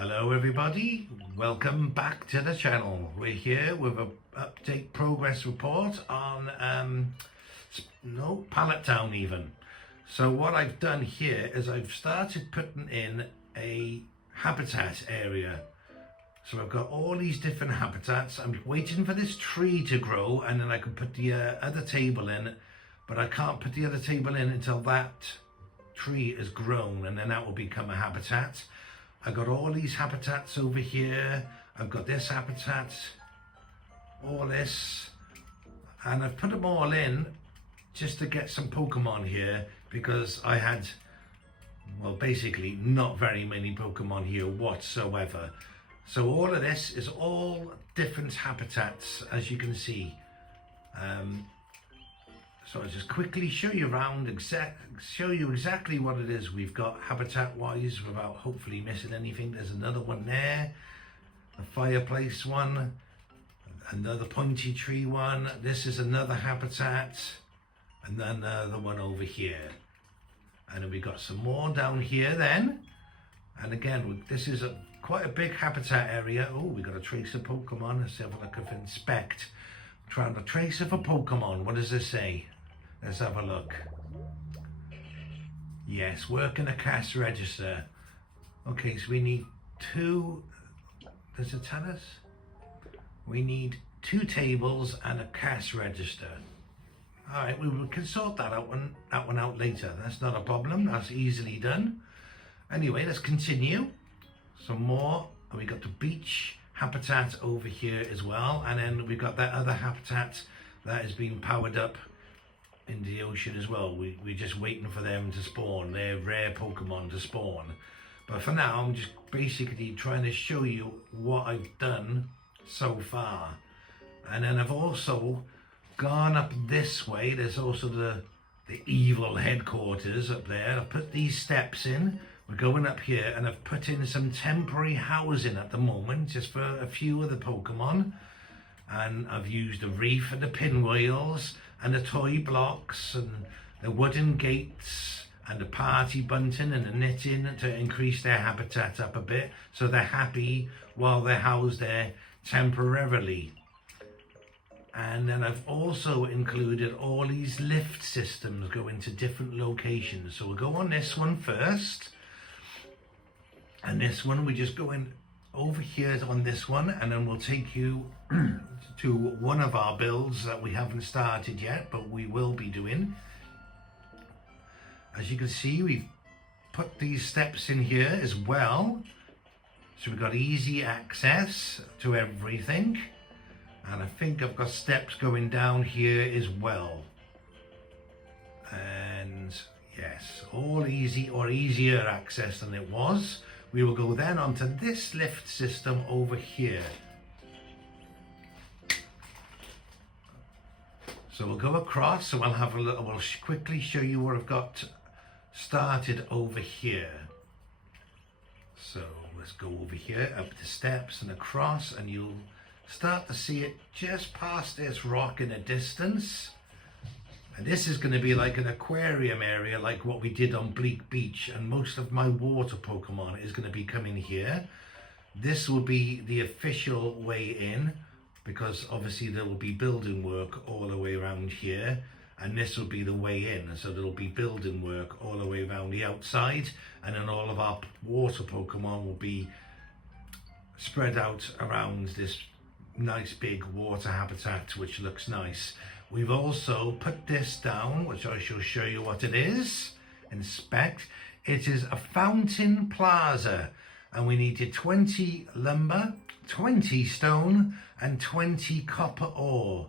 Hello everybody, welcome back to the channel. We're here with a update progress report on Pallet Town even. So what I've done here is I've started putting in a habitat area. So I've got all these different habitats. I'm waiting for this tree to grow and then I can put the other table in, but I can't put the other table in until that tree is grown, and then that will become a habitat. I've got all these habitats over here. I've got this habitat, all this, and I've put them all in just to get some Pokemon here because I had, well, basically not very many Pokemon here whatsoever. So all of this is all different habitats, as you can see. So I'll just quickly show you around, show you exactly what it is we've got habitat-wise without hopefully missing anything. There's another one there, a fireplace one, another pointy tree one. This is another habitat, and then another one over here. And then we've got some more down here then. And again, this is quite a big habitat area. Oh, we got a trace of Pokemon. Let's have a look at inspect. Trying to trace of a Pokemon. What does this say? Let's have a look. Yes, work in a cash register. Okay, so we need two, does it tell us? We need 2 tables and a cash register. All right, we can sort that one out later. That's not a problem, that's easily done. Anyway, let's continue. Some more, and we got the beach habitat over here as well, and then we've got that other habitat that is being powered up in the ocean as well. We're just waiting for them to spawn. They're rare Pokemon to spawn. But for now, I'm just basically trying to show you what I've done so far. And then I've also gone up this way. There's also the evil headquarters up there. I've put these steps in. We're going up here, and I've put in some temporary housing at the moment just for a few of the Pokemon. And I've used the reef and the pinwheels and the toy blocks and the wooden gates and the party bunting and the knitting to increase their habitat up a bit so they're happy while they're housed there temporarily. And then I've also included all these lift systems going to different locations. So we'll go on this one first. And this one, we just go in over here on this one, and then we'll take you to one of our builds that we haven't started yet, but we will be doing. As you can see, we've put these steps in here as well. So we've got easy access to everything. And I think I've got steps going down here as well. And yes, all easy or easier access than it was. We will go then onto this lift system over here. So we'll go across, so I'll have a little, we'll quickly show you what I've got started over here. So let's go over here, up the steps and across, and you'll start to see it just past this rock in a distance. And this is going to be like an aquarium area like what we did on Bleak Beach, and most of my water Pokemon is going to be coming here. This will be the official way in, because obviously there will be building work all the way around here, and this will be the way in. So there will be building work all the way around the outside, and then all of our water Pokemon will be spread out around this nice big water habitat, which looks nice. We've also put this down, which I shall show you what it is. Inspect. It is a fountain plaza, and we needed 20 lumber, 20 stone, and 20 copper ore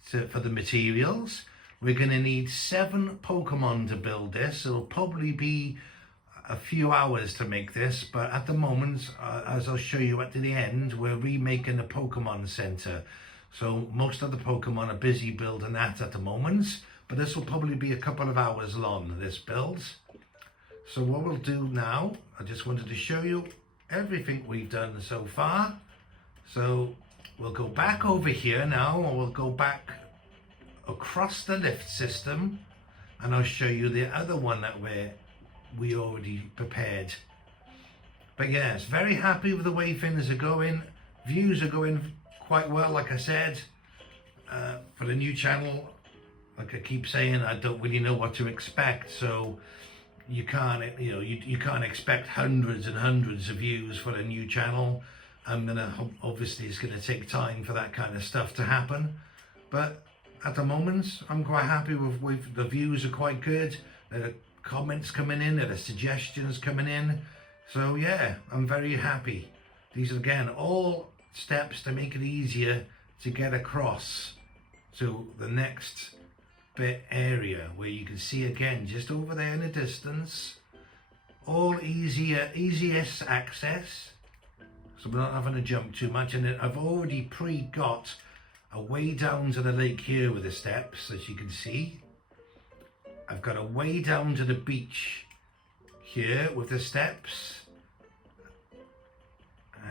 for the materials. We're going to need 7 Pokemon to build this. It'll probably be a few hours to make this, but at the moment, as I'll show you at the end, we're remaking the Pokemon Center. So most of the Pokemon are busy building that at the moment, but this will probably be a couple of hours long, this build. So what we'll do now, I just wanted to show you everything we've done so far. So we'll go back over here now, or we'll go back across the lift system, and I'll show you the other one that we already prepared. But yes, very happy with the way things are going. Views are going quite well, like I said. For the new channel, like I keep saying, I don't really know what to expect, so you can't, you can't expect hundreds and hundreds of views for a new channel. Obviously it's gonna take time for that kind of stuff to happen, but at the moment I'm quite happy with the views are quite good. There are comments coming in, there are suggestions coming in, so yeah, I'm very happy. These are again all steps to make it easier to get across to the next bit area, where you can see again just over there in the distance, all easiest access, so we're not having to jump too much. And then I've already got a way down to the lake here with the steps, as you can see. I've got a way down to the beach here with the steps,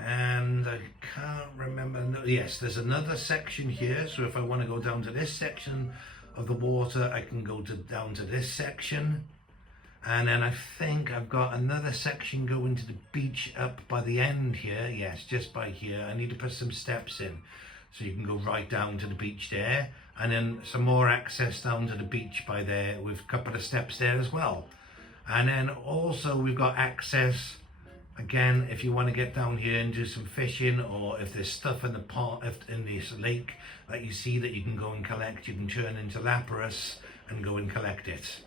and I can't remember, no, yes, there's another section here, so if I want to go down to this section of the water, I can go down to this section. And then I think I've got another section going to the beach up by the end here. Yes, just by here. I need to put some steps in so you can go right down to the beach there, and then some more access down to the beach by there with a couple of steps there as well. And then also we've got access again if you want to get down here and do some fishing, or if there's stuff in the pot, in this lake that you see that you can go and collect, you can turn into lapras and go and collect it.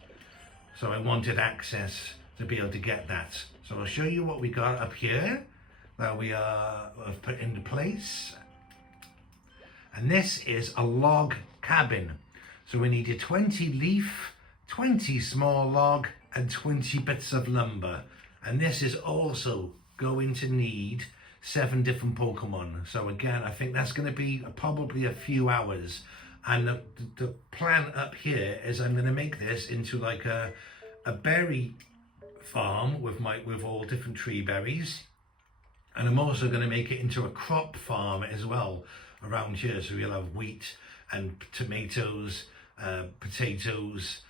So I wanted access to be able to get that. So I'll show you what we got up here that we have put into place. And this is a log cabin. So we needed 20 leaf, 20 small log, and 20 bits of lumber. And this is also going to need 7 different Pokemon. So again, I think that's going to be probably a few hours. And the plan up here is I'm going to make this into like a berry farm with all different tree berries. And I'm also going to make it into a crop farm as well around here. So we'll have wheat and tomatoes, potatoes,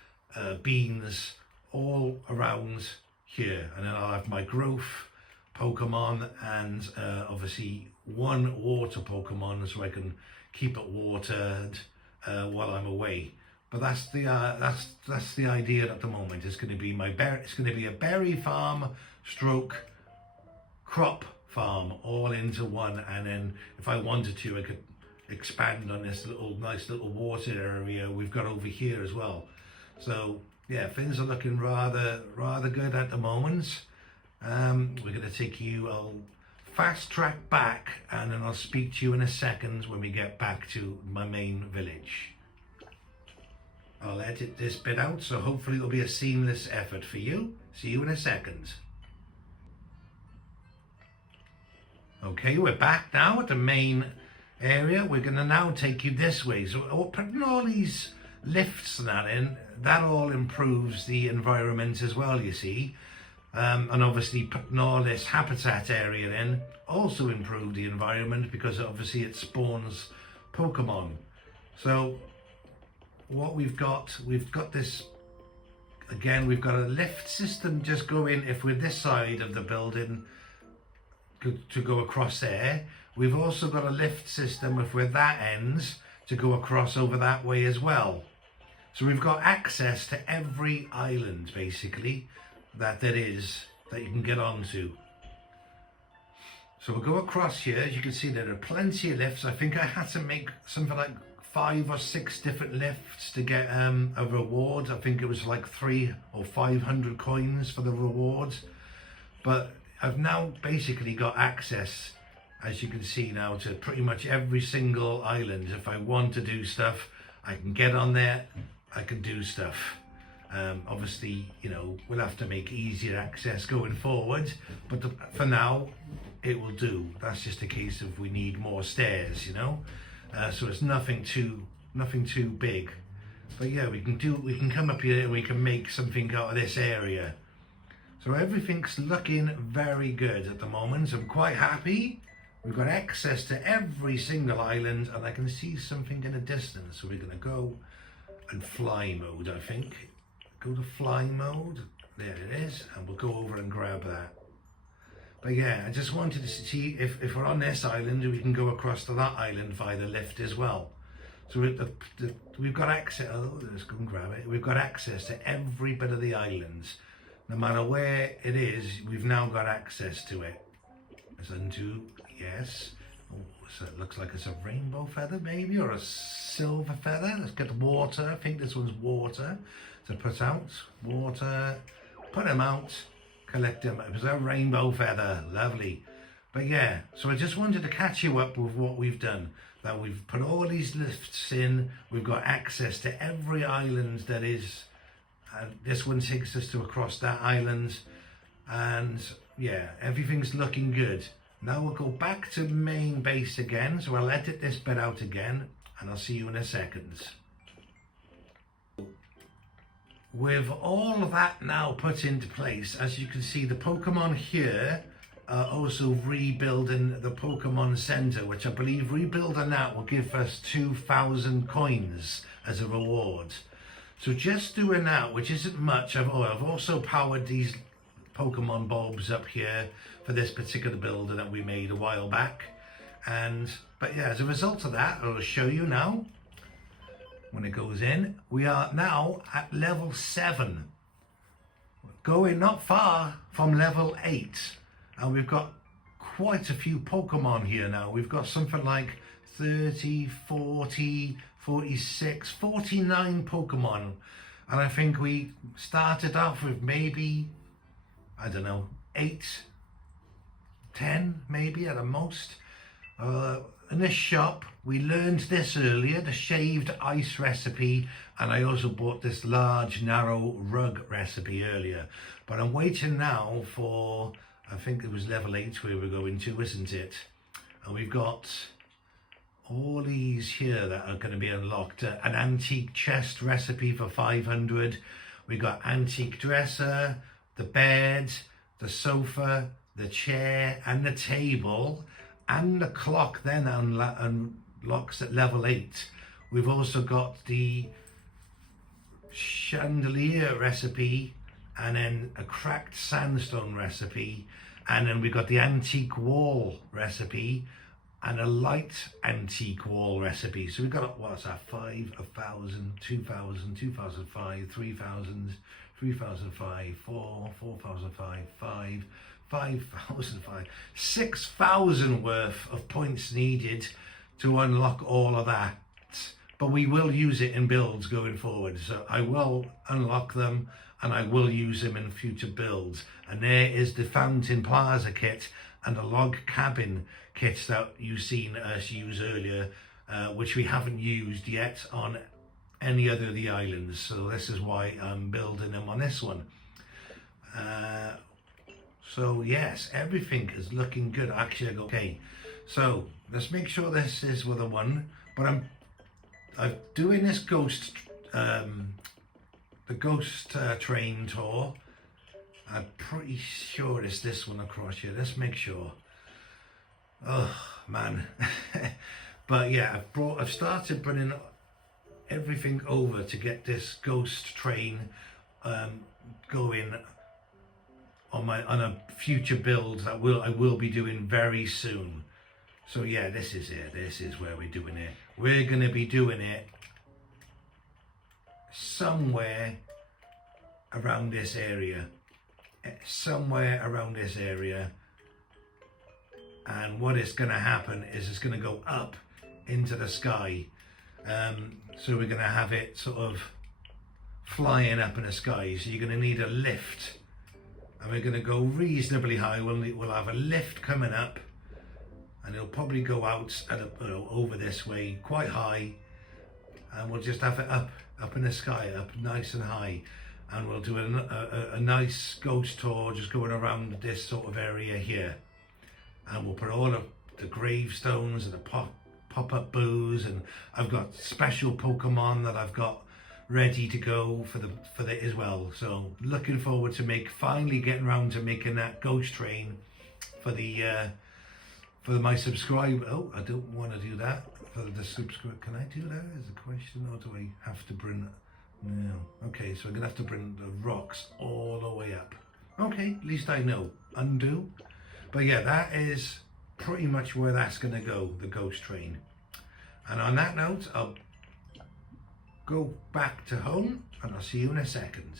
beans, all around here. And then I'll have my growth Pokemon and obviously 1 water Pokemon, so I can keep it watered while I'm away. But that's the idea at the moment. It's going to be it's going to be a berry farm stroke crop farm all into one. And then if I wanted to, I could expand on this nice little water area we've got over here as well. So yeah, things are looking rather good at the moment. We're going to take you, I'll fast track back, and then I'll speak to you in a second when we get back to my main village. I'll edit this bit out, so hopefully it'll be a seamless effort for you. See you in a second. Okay, we're back now at the main area. We're going to now take you this way. So putting all these lifts and that in, that all improves the environment as well, you see. And obviously putting all this habitat area in also improved the environment, because obviously it spawns Pokemon. So what we've got this, again, we've got a lift system just going, if we're this side of the building, to go across there. We've also got a lift system if we're that ends to go across over that way as well. So we've got access to every island basically that you can get onto. So we'll go across here. As you can see, there are plenty of lifts. I think I had to make something like 5 or 6 different lifts to get a reward. I think it was like 300 or 500 coins for the rewards. But I've now basically got access, as you can see now, to pretty much every single island. If I want to do stuff, I can get on there, I can do stuff. Obviously, you know, we'll have to make easier access going forward, but for now, it will do. That's just a case of we need more stairs, you know. So it's nothing too big. But yeah, we can come up here and we can make something out of this area. So everything's looking very good at the moment. I'm quite happy. We've got access to every single island, and I can see something in the distance. So we're going to go and fly mode, I think. Go to fly mode. There it is. And we'll go over and grab that. But yeah, I just wanted to see if we're on this island, we can go across to that island via the lift as well. So we've got access, oh, let's go and grab it. We've got access to every bit of the islands. No matter where it is, we've now got access to it. Let's undo, yes. Oh, so it looks like it's a rainbow feather maybe, or a silver feather. Let's get water. I think this one's water. So put out, water, put them out, collect them. It was a rainbow feather, lovely. But yeah, so I just wanted to catch you up with what we've done. That we've put all these lifts in, we've got access to every island that is, this one takes us to across that island, and yeah, everything's looking good. Now we'll go back to main base again, so I'll edit this bit out again, and I'll see you in a second. With all of that now put into place, as you can see, the Pokemon here are also rebuilding the Pokemon Center, which I believe rebuilding that will give us 2,000 coins as a reward. So just doing that, which isn't much, I've also powered these Pokemon bulbs up here for this particular builder that we made a while back. But yeah, as a result of that, I'll show you now. When it goes in, we are now at level 7, going not far from level 8, and we've got quite a few Pokemon here now. We've got something like 30, 40, 46, 49 Pokemon, and I think we started off with maybe, I don't know, 8, 10 maybe at the most. In this shop, we learned this earlier, the shaved ice recipe, and I also bought this large narrow rug recipe earlier. But I'm waiting now for, I think it was level 8 where we're going to, isn't it? And we've got all these here that are going to be unlocked. An antique chest recipe for 500. We got antique dresser, the bed, the sofa, the chair, and the table. And the clock then unlocks at level 8. We've also got the chandelier recipe, and then a cracked sandstone recipe, and then we've got the antique wall recipe and a light antique wall recipe. So we've got, what's that, 5, 1,000, 2,000, 2,005, 3,000, 3,005, 4, 4,005, 5, 5,005, 6,000 worth of points needed to unlock all of that. But we will use it in builds going forward. So I will unlock them and I will use them in future builds. And there is the Fountain Plaza kit and the log cabin kit that you've seen us use earlier, which we haven't used yet on any other of the islands. So this is why I'm building them on this one. So yes, everything is looking good. Actually, okay. So let's make sure this is with a 1. But I'm doing this ghost, the ghost train tour. I'm pretty sure it's this one across here. Let's make sure. Oh man, but yeah, I've started bringing everything over to get this ghost train going on a future build that I will be doing very soon. So yeah, this is it. This is where we're doing it. We're going to be doing it somewhere around this area. Somewhere around this area. And what is going to happen is it's going to go up into the sky. So we're going to have it sort of flying up in the sky. So you're going to need a lift. And we're going to go reasonably high. We'll have a lift coming up, and it'll probably go out at over this way, quite high, and we'll just have it up in the sky, up nice and high, and we'll do a nice ghost tour, just going around this sort of area here, and we'll put all of the gravestones and the pop-up boos, and I've got special Pokemon that I've got ready to go for the as well. So looking forward to finally getting around to making that ghost train for my subscriber. Oh, I don't want to do that for the subscriber. Can I do that is the question, or do I have to bring? No. Okay, so I'm gonna have to bring the rocks all the way up. Okay, at least I know. Undo. But yeah, that is pretty much where that's going to go, the ghost train. And on that note, I'll go back to home and I'll see you in a second.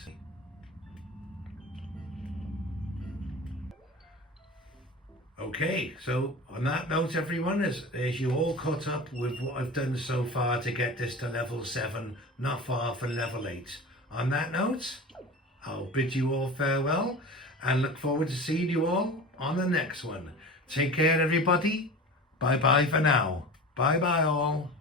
Okay, so on that note, everyone, as you all caught up with what I've done so far to get this to level 7, not far from level 8. On that note, I'll bid you all farewell and look forward to seeing you all on the next one. Take care, everybody. Bye bye for now. Bye bye all.